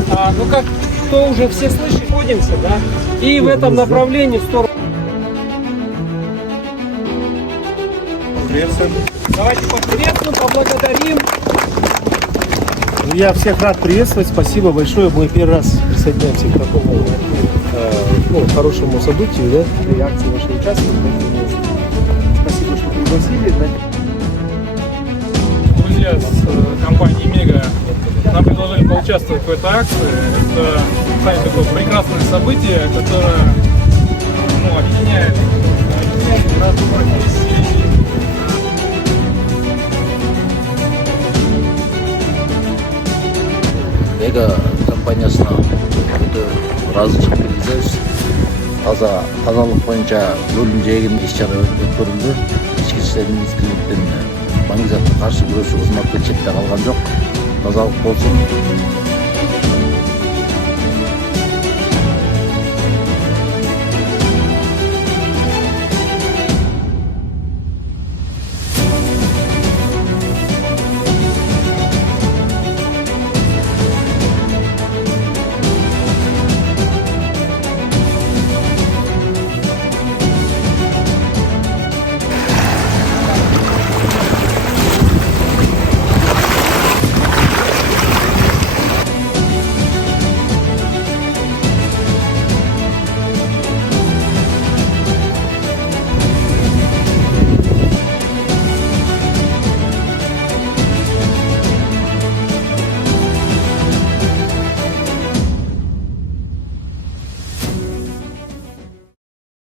Ну как, то уже все слышат, находимся, да? И в этом направлении в сторону. Приветствуем. Давайте поприветствуем, поблагодарим. Я всех рад приветствовать. Спасибо большое. Мы первый раз присоединяемся к такому хорошему событию, да, и акции ваших участников. Спасибо, что пригласили. Друзья с компанией Мега нам предложили поучаствовать в этой акции. Это, знаете, такое прекрасное событие, которое объединяет разные профессии. Мега компаниясына өтө ыраазычылык билдиребиз. Тазалык боюнча бөлүм жегин иш-чара өткөрүлдү. Ички иштер министрликтин маңгизаттуу каршы күрөшүү кызматы четте калган жок. Тазалык болсун.